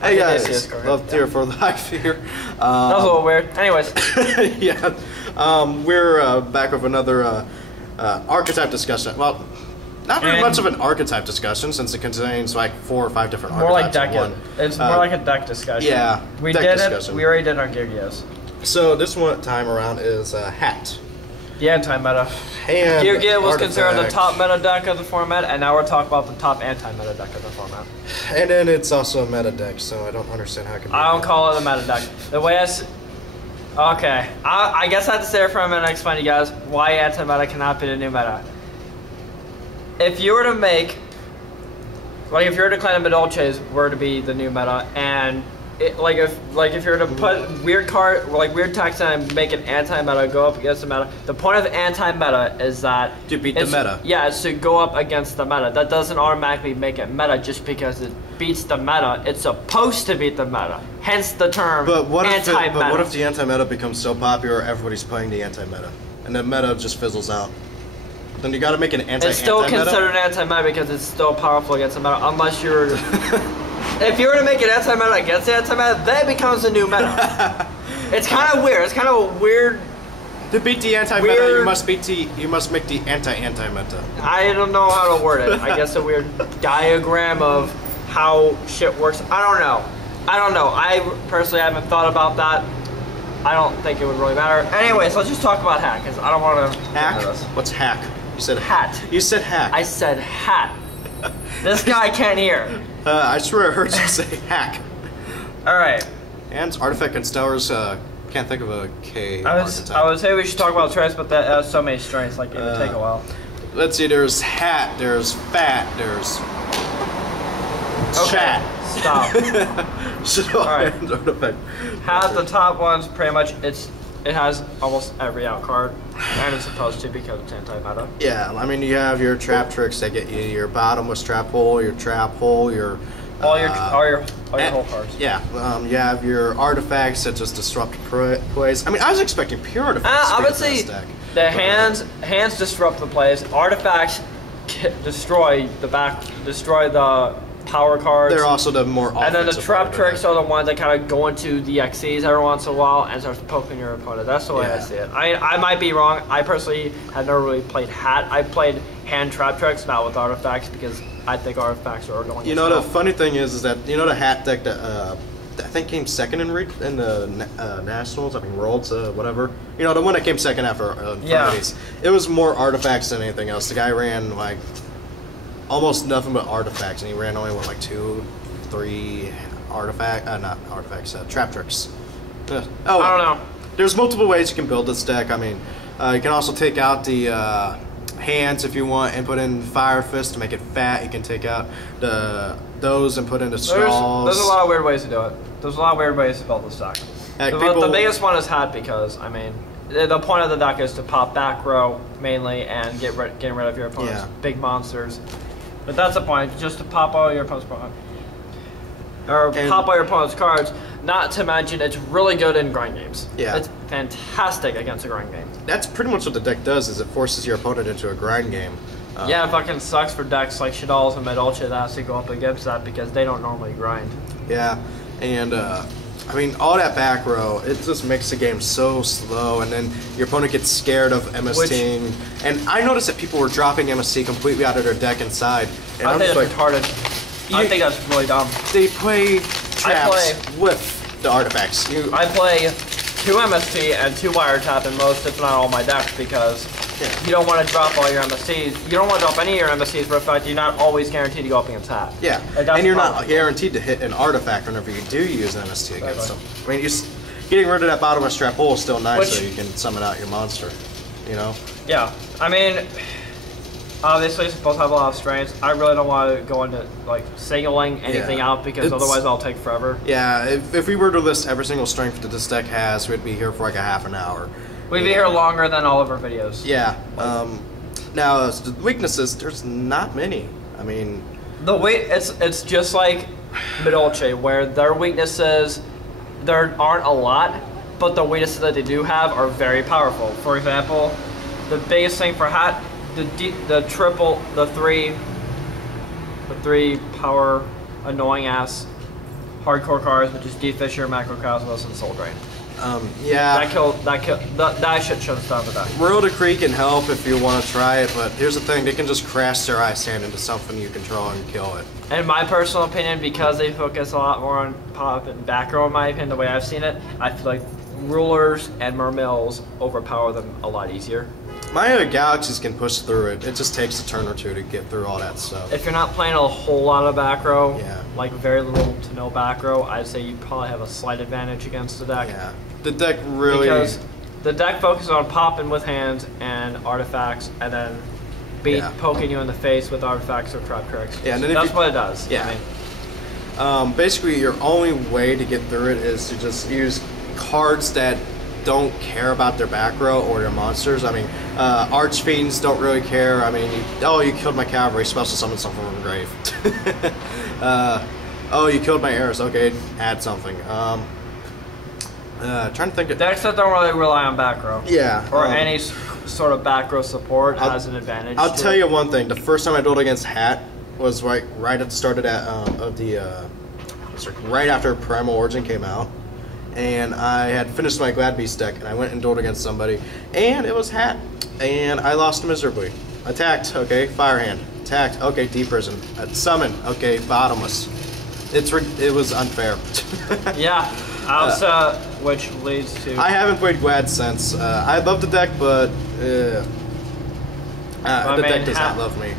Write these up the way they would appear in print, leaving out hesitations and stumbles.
Hey guys, love tier for life here. That was a little weird. Anyways. Yeah, we're back with another archetype discussion. Well, not very much of an archetype discussion since it contains like 4 or 5 different archetypes. More like deck. It's more like a deck discussion. Yeah, we deck did discussion. it. We already did our Gear-Gears. So this one time around is H.A.T. Yeah, anti-meta. Gear-Gear was considered the top meta deck of the format, and now we're talking about the top anti-meta deck of the format. And then it's also a meta deck, so I don't understand how it can be. I don't call it a meta deck. The way okay, I guess I have to stay for a minute and explain to you guys why anti-meta cannot be the new meta. If you were to make, like if you were to claim Mid-Ultra's were to be the new meta, and like if you were to put weird weird text and make an anti-meta go up against the meta, the point of anti-meta is that to beat the meta. Yeah, it's to go up against the meta. That doesn't automatically make it meta just because it beats the meta. It's supposed to beat the meta. Hence the term anti-meta. But what if the anti-meta becomes so popular everybody's playing the anti-meta, and the meta just fizzles out? Then you got to make an anti-meta. It's still considered anti-meta because it's still powerful against the meta, unless you're. If you were to make an anti-meta against the anti-meta, that becomes a new meta. It's kind of weird. It's kind of weird. To beat the anti-meta, you must make the anti-anti-meta. I don't know how to word it. I guess a weird diagram of how shit works. I don't know. I personally haven't thought about that. I don't think it would really matter. Anyways, let's just talk about hack, because I don't want to. Hack? What's hack? You said hat. You said hack. I said hat. This guy can't hear. I swear I heard you say hack. Alright. And artifact and stellars, can't think of a K archetype. I would say we should talk about traits, but that has so many strengths, like it would take a while. Let's see, there's hat, there's fat, there's chat. Stop. Alright. Hat, the top ones, pretty much, it has almost every out card, and it's supposed to because it's anti-meta. Yeah, I mean you have your trap tricks that get you your bottomless trap hole, your trap hole, your all your hole cards. Yeah, you have your artifacts that just disrupt plays. I mean, I was expecting pure artifacts. I would say the hands disrupt the plays. Artifacts destroy the power cards. They're also the more offensive. And then the trap tricks are the ones that kind of go into the XCs every once in a while and start poking your opponent. That's the way I see it. I might be wrong. I personally have never really played hat. I played hand trap tricks, not with artifacts, because I think artifacts are going. You know, the funny thing is that you know the hat deck that I think came second in the nationals. I mean worlds, whatever. You know, the one that came second after Infirmities. It was more artifacts than anything else. The guy ran like almost nothing but artifacts, and he ran only with like 2, 3 trap tricks. I don't know. There's multiple ways you can build this deck. I mean, you can also take out the hands if you want and put in Fire Fist to make it fat. You can take out those and put in the straws. There's a lot of weird ways to do it. There's a lot of weird ways to build this deck. The biggest one is hat because, I mean, the point of the deck is to pop back row mainly and getting rid of your opponent's big monsters. But that's the point, just to pop all your opponent's pop all your opponent's cards. Not to mention, it's really good in grind games. Yeah, it's fantastic against a grind game. That's pretty much what the deck does. Is it forces your opponent into a grind game. Yeah, it fucking sucks for decks like Shadal's and Mid-Ultra that has to go up against that because they don't normally grind. Yeah, and I mean, all that back row, it just makes the game so slow, and then your opponent gets scared of MSTing. And I noticed that people were dropping MST completely out of their deck inside. And I think that's retarded. I think that's really dumb. They play traps with the artifacts. I play 2 MST and 2 wiretap in most, if not all, my decks because you don't want to drop all your MSTs. You don't want to drop any of your MSTs for a fact you're not always guaranteed to go up against hat. Yeah, and you're not guaranteed to hit an artifact whenever you do use an MST against them. I mean, getting rid of that bottomless trap hole is still nice so you can summon out your monster, you know? Yeah, I mean, obviously it's supposed to have a lot of strengths. I really don't want to go into like singling anything out because otherwise I'll take forever. Yeah, if we were to list every single strength that this deck has, we'd be here for like a half an hour. We'd be here longer than all of our videos. Yeah. Now, the weaknesses, there's not many. I mean, it's just like Mid-Ultra, where their weaknesses, there aren't a lot, but the weaknesses that they do have are very powerful. For example, the biggest thing for hat, the 3 power annoying ass hardcore cards, which is Defisher, Macrocosmos, and Soul Drain. Yeah. That shit should have done with that. World Decree can help if you want to try it, but here's the thing, they can just crash their ice hand into something you control and kill it. In my personal opinion, because they focus a lot more on pop and back row, in my opinion, the way I've seen it, I feel like Rulers and Mermills overpower them a lot easier. My Galaxies can push through it. It just takes a turn or two to get through all that stuff. If you're not playing a whole lot of back row, yeah, like very little to no back row, I'd say you probably have a slight advantage against the deck. Yeah, the deck really... Because the deck focuses on popping with hands and artifacts, and then poking you in the face with artifacts or trap tricks. Yeah, and then that's what it does. Yeah. I mean. Basically, your only way to get through it is to just use cards that don't care about their back row or their monsters. I mean, Archfiends don't really care. I mean, you killed my cavalry, special summon something from the grave. Oh, you killed my heirs. Okay, add something. Trying to think of... Decks that don't really rely on back row. Yeah. Or any sort of back row support has an advantage. I'll tell you one thing. The first time I dueled against H.A.T was right at the start of right after Primal Origin came out. And I had finished my Glad Beast deck, and I went and dueled against somebody, and it was H.A.T, and I lost miserably. Attacked, okay, Fire Hand. Attacked, okay, Deep Prison. Summon, okay, Bottomless. It was unfair. Yeah, which leads to... I haven't played Glad since. I love the deck, but the deck does not love me.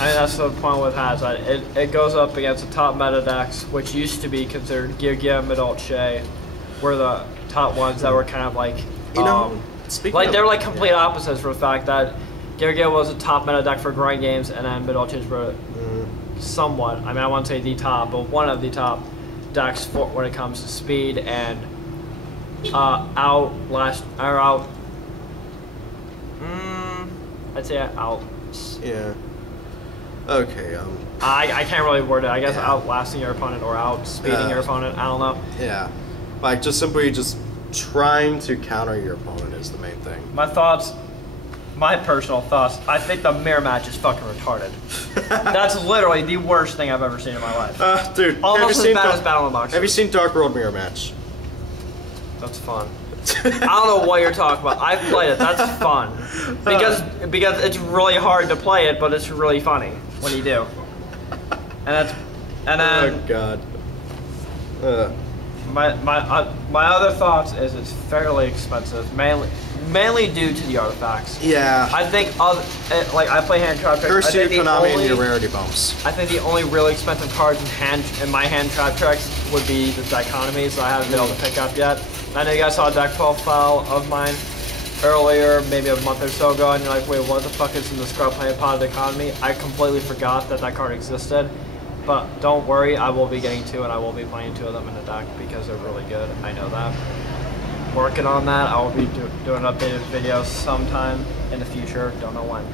I mean, that's the point with H.A.T. It goes up against the top meta decks, which used to be considered Giga, Mid-Alt, were the top ones that were kind of like, they were like complete opposites for the fact that Giga was a top meta deck for growing games, and then Mid-Alt were somewhat, I mean, I wouldn't say the top, but one of the top decks when it comes to speed and I'd say out. Yeah. Okay. I can't really word it. I guess outlasting your opponent or outspeeding your opponent. I don't know. Yeah. Like simply trying to counter your opponent is the main thing. My personal thoughts. I think the mirror match is fucking retarded. That's literally the worst thing I've ever seen in my life. Dude, almost as bad as Battle in Boxers. Have you seen Dark World Mirror Match? That's fun. I don't know what you're talking about. I've played it. That's fun because it's really hard to play it, but it's really funny when you do. And then. Oh God. My other thoughts is it's fairly expensive, mainly due to the artifacts. Yeah. I think I play hand trap tricks. Curse you, Konami, and your rarity bumps. I think the only really expensive cards in my hand trap tricks would be the dichotomies that I haven't been able to pick up yet. I know you guys saw a deck profile of mine earlier, maybe a month or so ago, and you're like, wait, what the fuck is in the Scrub Play Pod Dichotomy? I completely forgot that card existed. But don't worry, I will be getting two, and I will be playing two of them in the deck because they're really good. I know that. Working on that. I will be doing an updated video sometime in the future. Don't know when.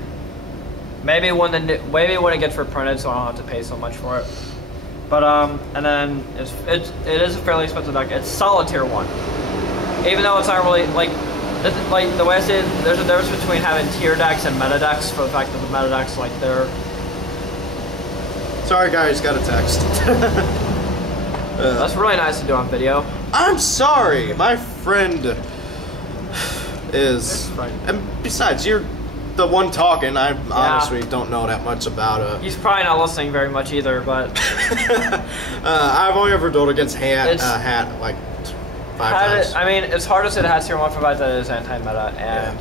Maybe when it gets reprinted, so I don't have to pay so much for it. But and then it is a fairly expensive deck. It's solid tier 1, even though it's not really like the way I say it. There's a difference between having tier decks and meta decks for the fact that the meta decks they're. Sorry guys, got a text. That's really nice to do on video. I'm sorry, my friend is... And besides, you're the one talking. I honestly don't know that much about it. He's probably not listening very much either, but... I've only ever dueled against H.A.T like 5 times. I mean, it's hard to say that H.A.T tier 1 for fact that it is anti-meta, and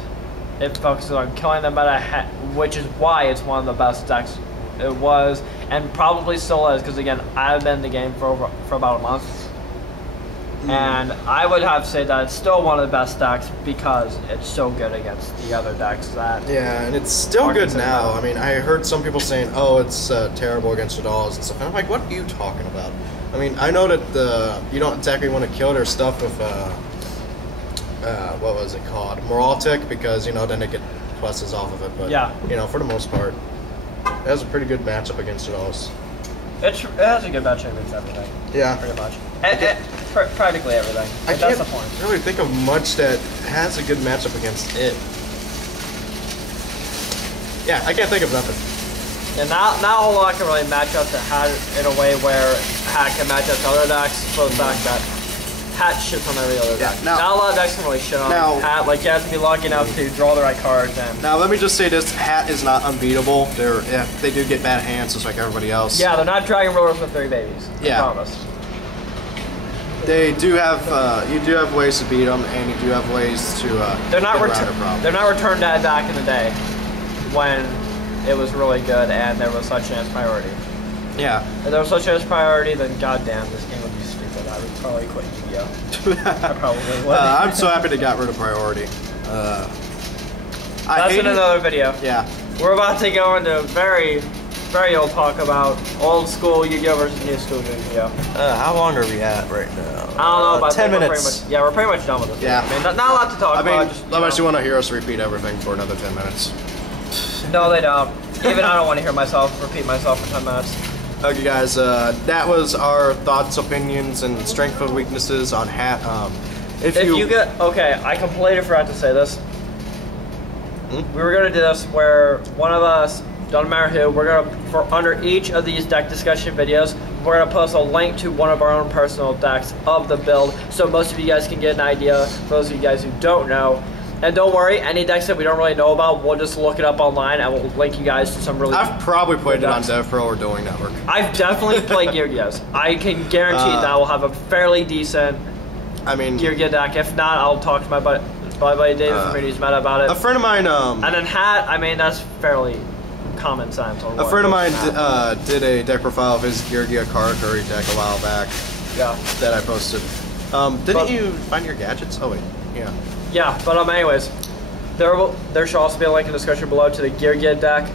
it focuses on killing the meta, which is why it's one of the best decks. It was, and probably still is, because again, I've been in the game for about a month. And I would have to say that it's still one of the best decks because it's so good against the other decks that... Yeah, and it's still good now. I mean, I heard some people saying, oh, it's terrible against Radals and stuff. And I'm like, what are you talking about? I mean, I know that you don't exactly want to kill their stuff with, what was it called? Moraltic, because, then they get pluses off of it. But, for the most part, it has a pretty good matchup against Radals. It has a good matchup against everything. Yeah. Pretty much. Practically everything. That's the point. I can't really think of much that has a good matchup against it. Yeah, I can't think of nothing. And not a whole lot can really match up to Hat in a way where Hat can match up to other decks for the fact that Hat shits on every other deck. Now, not a lot of decks can really shit on Hat. Like, you have to be lucky enough to draw the right cards. And now, let me just say this: Hat is not unbeatable. They do get bad hands just like everybody else. Yeah, they're not Dragon Rulers with 3 babies. I promise. They do have you do have ways to beat them, and you do have ways to they're not return dad back in the day when it was really good and there was such as priority. Yeah. If there was such as priority, then goddamn, this game would be stupid. I would probably quit Yu-Gi-Oh. I probably would. I'm so happy they got rid of priority. That's in another video. Yeah. We're about to go into very old talk about old school Yu-Gi-Oh versus new school Yu-Gi-Oh. How long are we at right now? I don't know, but 10 minutes. We're pretty much done with this. Yeah. I mean, not a lot to talk about. Unless you want to hear us repeat everything for another 10 minutes. No, they don't. Even I don't want to hear myself repeat myself for 10 minutes. Okay, guys, that was our thoughts, opinions, and strengths and weaknesses on Hat. Okay, I completely forgot to say this. We were gonna do this where one of us, doesn't matter who, we're gonna, for under each of these deck discussion videos, we're gonna post a link to one of our own personal decks of the build, so most of you guys can get an idea. For those of you guys who don't know. And don't worry, any decks that we don't really know about, we'll just look it up online and we'll link you guys to some really I've probably played it on Devpro or Dueling Network. I've definitely played Yu-Gi-Ohs. I can guarantee that we'll have a fairly decent Yu-Gi-Oh deck. If not, I'll talk to my buddy David from Community's Meta about it. A friend of mine... and then Hat, I mean, that's fairly common sense. A friend of mine did a deck profile of his Yu-Gi-Oh card curry deck a while back. Yeah. That I posted. Didn't you find your gadgets? Oh, wait. Yeah. Yeah, but anyways, there should also be a link in the description below to the Gear Gid deck,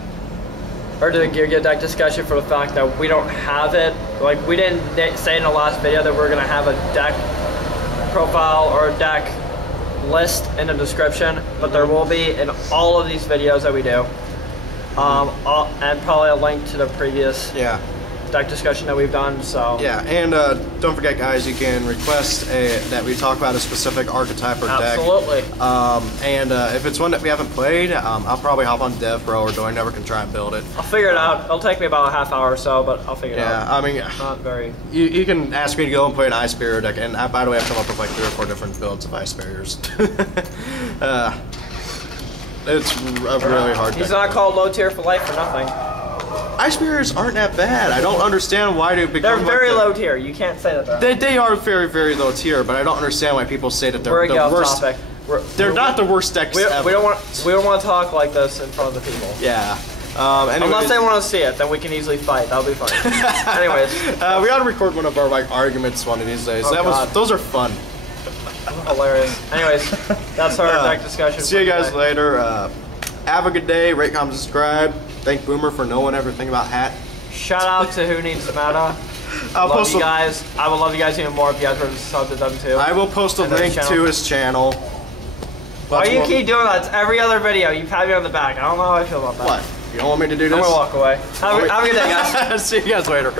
or to the Gear Gid deck discussion for the fact that we don't have it. Like, we didn't say in the last video that we're gonna have a deck profile or a deck list in the description, but there will be in all of these videos that we do, and probably a link to the previous deck discussion that we've done. So yeah, and don't forget, guys, you can request that we talk about a specific archetype or deck. Absolutely. And if it's one that we haven't played, I'll probably hop on Devpro or Dueling Network and try and build it. I'll figure it out. It'll take me about a half hour or so, but I'll figure it out. Yeah, I mean, not very. You can ask me to go and play an Ice Barrier deck, and by the way, I've come up with like 3 or 4 different builds of Ice Barriers. It's a really hard deck. He's not called low tier for life for nothing. Ice Barriers aren't that bad. I don't understand why they become. They're very low tier. You can't say that. They are very low tier, but I don't understand why people say that they're the worst. They're not the worst decks ever. We don't want to talk like this in front of the people. Yeah. Unless they want to see it, then we can easily fight. That'll be fun. Anyways, we ought to record one of our arguments one of these days. Those are fun. Hilarious. Anyways, that's our deck discussion. See you guys later. Have a good day. Rate, comment, subscribe. Thank Boomer for knowing everything about Hat. Shout out to Who Needs Meta. I'll post you guys. I will love you guys even more if you guys were to sub to them too. I will post a link to his channel. Why do you keep doing that? It's every other video. You pat me on the back. I don't know how I feel about that. What? You don't want me to do this? I'm gonna walk away. Have a good day, guys. See you guys later.